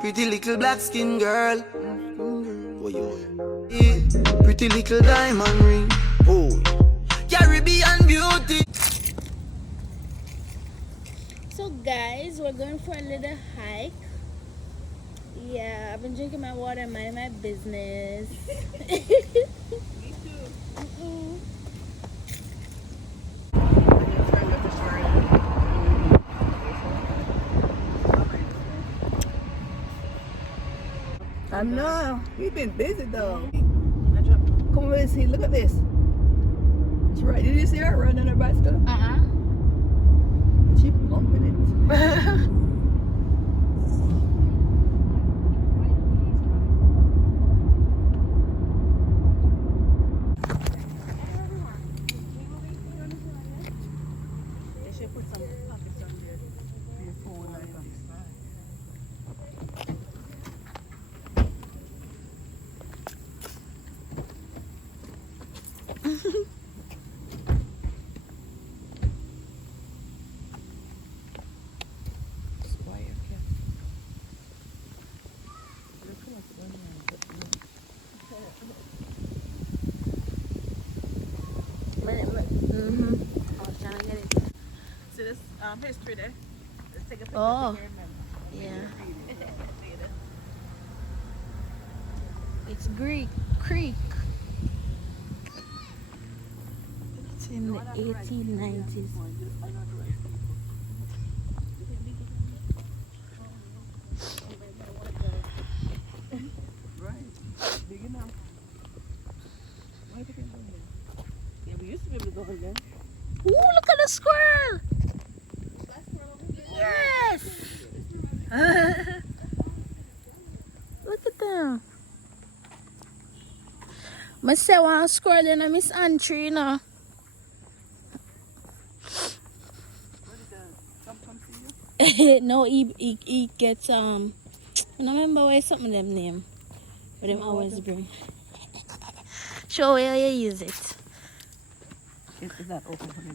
Pretty little black skin girl. Yeah. Pretty little diamond ring. Oh, Caribbean beauty. So guys, we're going for a little hike. Yeah, I've been drinking my water and minding my business. Me too. I know. We've been busy though. Come over and see. Look at this. It's right. Did you see her running her bicycle? She pumping it. I was trying to get it. See this history there? Let's take a picture. Oh, yeah. It's Greek Creek. It's in the 1890s. Big enough. Yeah, we used to be able to go in there. Ooh, look at the squirrel! Yes! Look at them. I say one squirrel in a Miss Antry, you know. No, he gets I don't remember why something of them name. But them always bring. Show where you use it. It's not open for me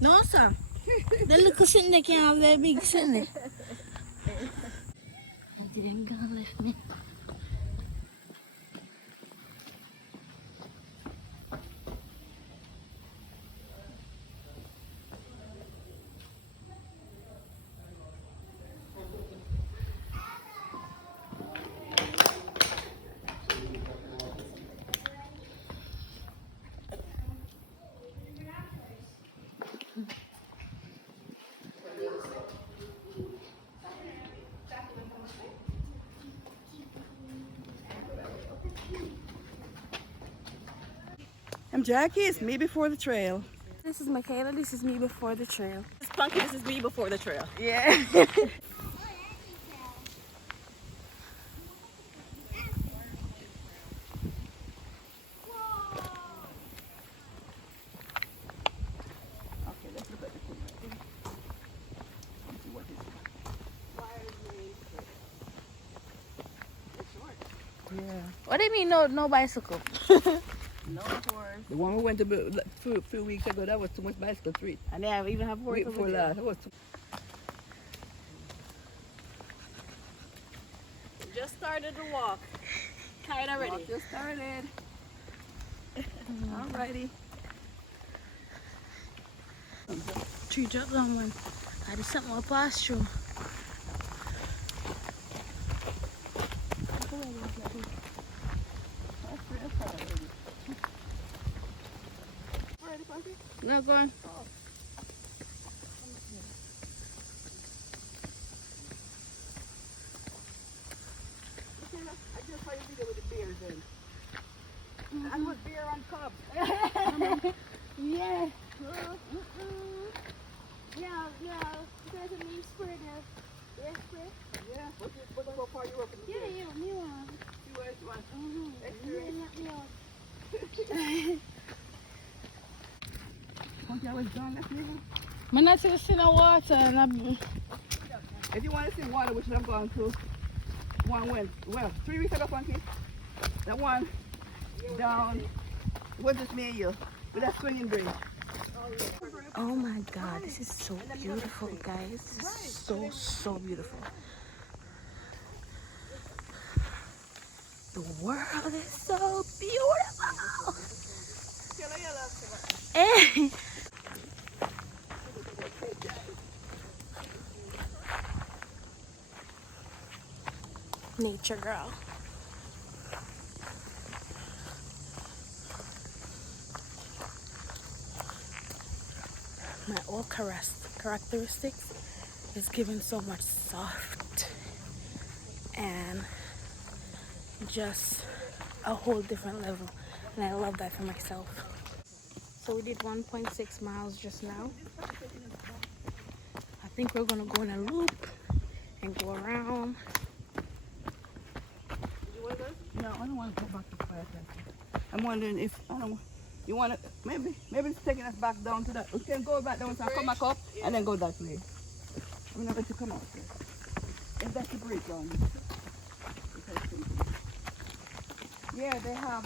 No, sir. The little sitting there can't have that big sitting there. I didn't go left me. I'm Jackie. It's me before the trail. This is Makhalia. This is me before the trail. It's Punky. This is me before the trail. Yeah. Okay, let's look at the food right there. Let's see what this is. Yeah. What do you mean no bicycle? No horse. The one we went to a few weeks ago, that was too much bicycle treat. And they even have horse Week before last, that was too. Just started to walk. Tired already. Walk just started. Alrighty. Tree drop down one. I did something I'll pass through. No, go on. I just saw your video with the bears in. And with beer on cubs. Yeah. Yeah. There's a new spray there. Yeah, spray. Yeah. What's so far you up in the beer? Yeah, me one. See where it's one. You always done that, nigga? I'm not see no water. And If you want to see water, which I'm going to, one went, well, 3 weeks ago, Funky. That one down, what just me and you? with that swinging bridge. Oh my god, this is so beautiful, guys. This is so beautiful. The world is so beautiful. Hey. Nature girl. My all characteristics is given so much soft and just a whole different level, and I love that for myself. So we did 1.6 miles just now. I think we're gonna go in a loop and go around. No, I don't want to go back to fire testing. I'm wondering if I don't. You want to maybe it's taking us back down to that. We can go back down and come back up and then go that way. I'm not going to come out here. If that's the bridge on. Yeah, they have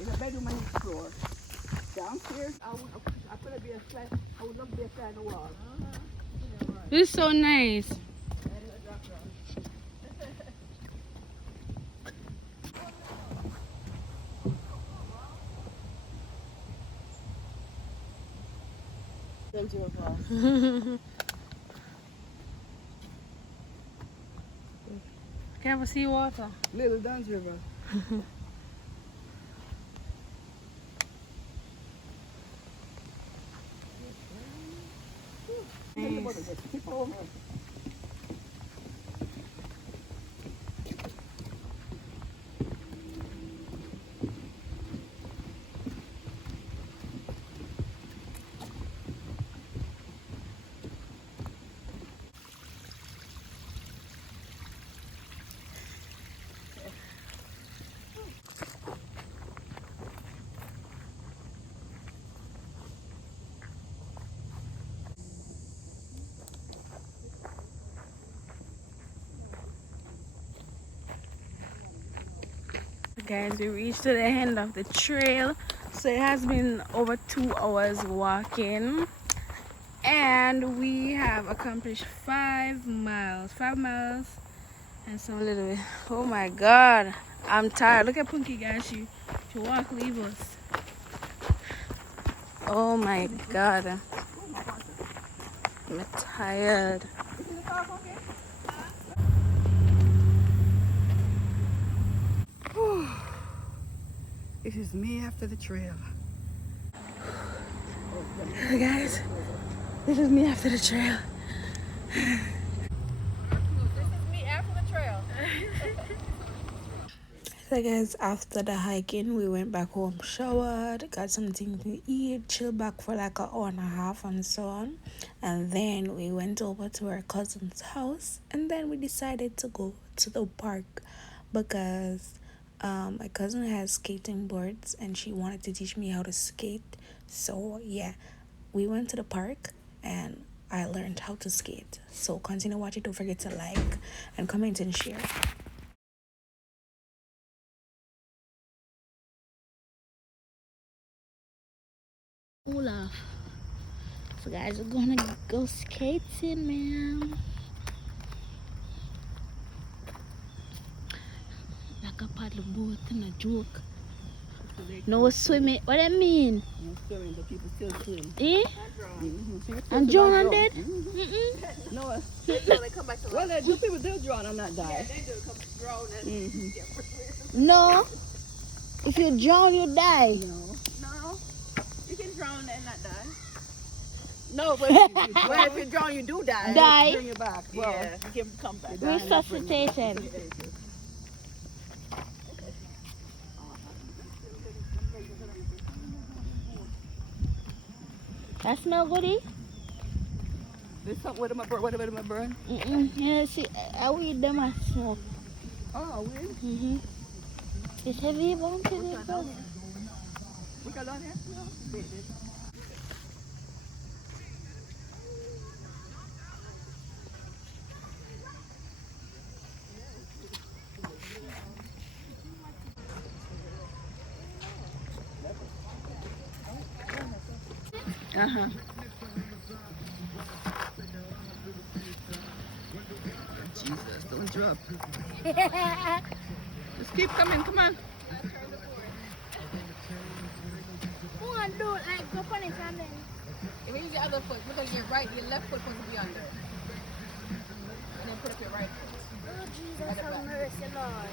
it's a bedroom and a floor. Downstairs, I could be a flat. I would love to be a flat on the wall. This is so nice. Can I ever see water? Little Duns River. Guys, we reached to the end of the trail. So it has been over 2 hours walking, and we have accomplished 5 miles and some little bit. Oh my god, I'm tired. Look at Punky, guys. She walk leave us. Oh my god, I'm tired. This is me after the trail. Guys, this is me after the trail. This is me after the trail. So guys, after the hiking, we went back home, showered, got something to eat, chilled back for like an hour and a half and so on. And then we went over to our cousin's house, and then we decided to go to the park because my cousin has skating boards and she wanted to teach me how to skate. So yeah, we went to the park and I learned how to skate. So continue watching. Don't forget to like and comment and share. Olaf. So guys, we're gonna go skating, man. Like a paddle boat and a joke. No swimming. What that mean? No swimming, but people still swim. Eh? Mm-hmm. And John dead? No. They come back to life. Well, people do drown and not die. Yeah, they do come drown and No. If you drown, you die. No. You can drown and not die. No, but if you drown, you do die. Die. Bring you back. Well, yeah. You can come back. Resuscitation. That smell goody? There's something with my burn. What about my burn? Yeah, see, I weed them a smoke. Oh, weed? It's heavy, won't it? We got on here? No. Uh-huh. Jesus, don't drop. Just keep coming, come on. Who want to do it like go on it and then? If you use your other foot, because your left foot supposed to be under. And then put up your right foot. Oh Jesus, have mercy, Lord.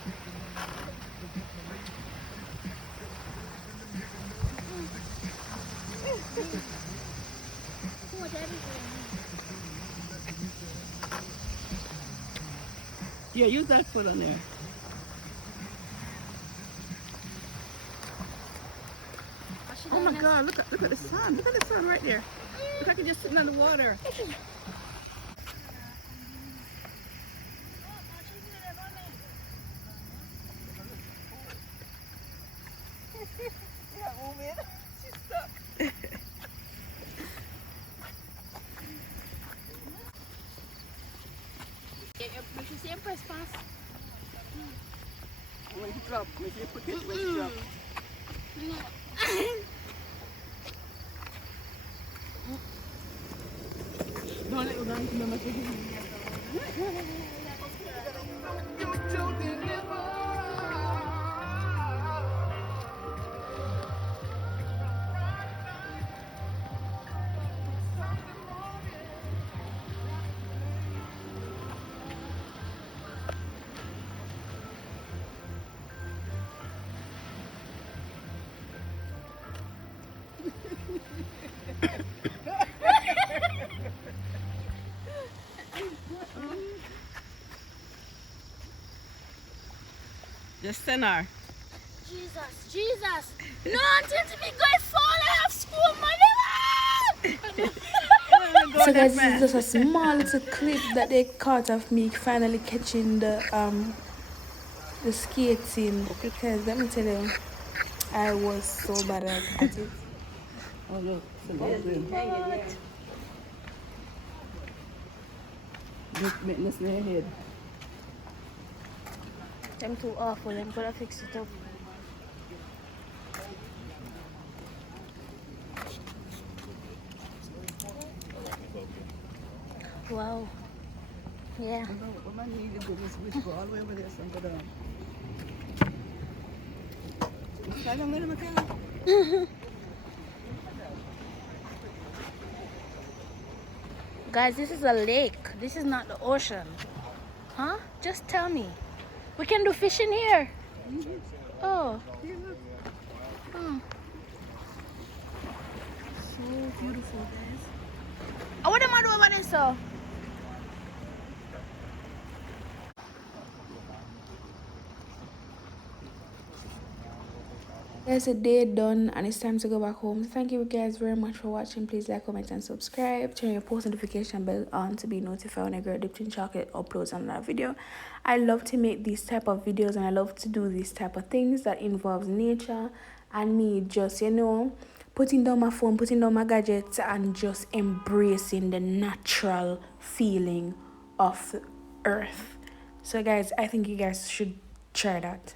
Who want everything? Yeah, use that foot on there. Oh my God, look at the sun. Look at the sun right there. Look like it's just sitting on the water. Make sure you press fast. When you drop, make sure you put it when you drop. Don't let it run, remember to just send her. Jesus. No, until to be going fall, I have school money. So guys, this is just a small little clip that they caught of me finally catching the skating, because let me tell you, I was so bad at it. Oh look, it's just making this in your head. I'm too awful, I'm gonna fix it up. Wow. Yeah. What man need to do is we go all the way over there and go down. Try them little Makhalia. Guys, this is a lake. This is not the ocean. Huh? Just tell me. We can do fishing here. Oh. Hmm. So beautiful, guys. Oh, what am I doing over there, so? There's a day done and it's time to go back home. Thank you guys very much for watching. Please like, comment and subscribe. Turn your post notification bell on to be notified when a girl dipped in chocolate uploads another video. I love to make these type of videos and I love to do these type of things that involves nature and me just, you know, putting down my phone, putting down my gadgets and just embracing the natural feeling of earth. So guys, I think you guys should try that.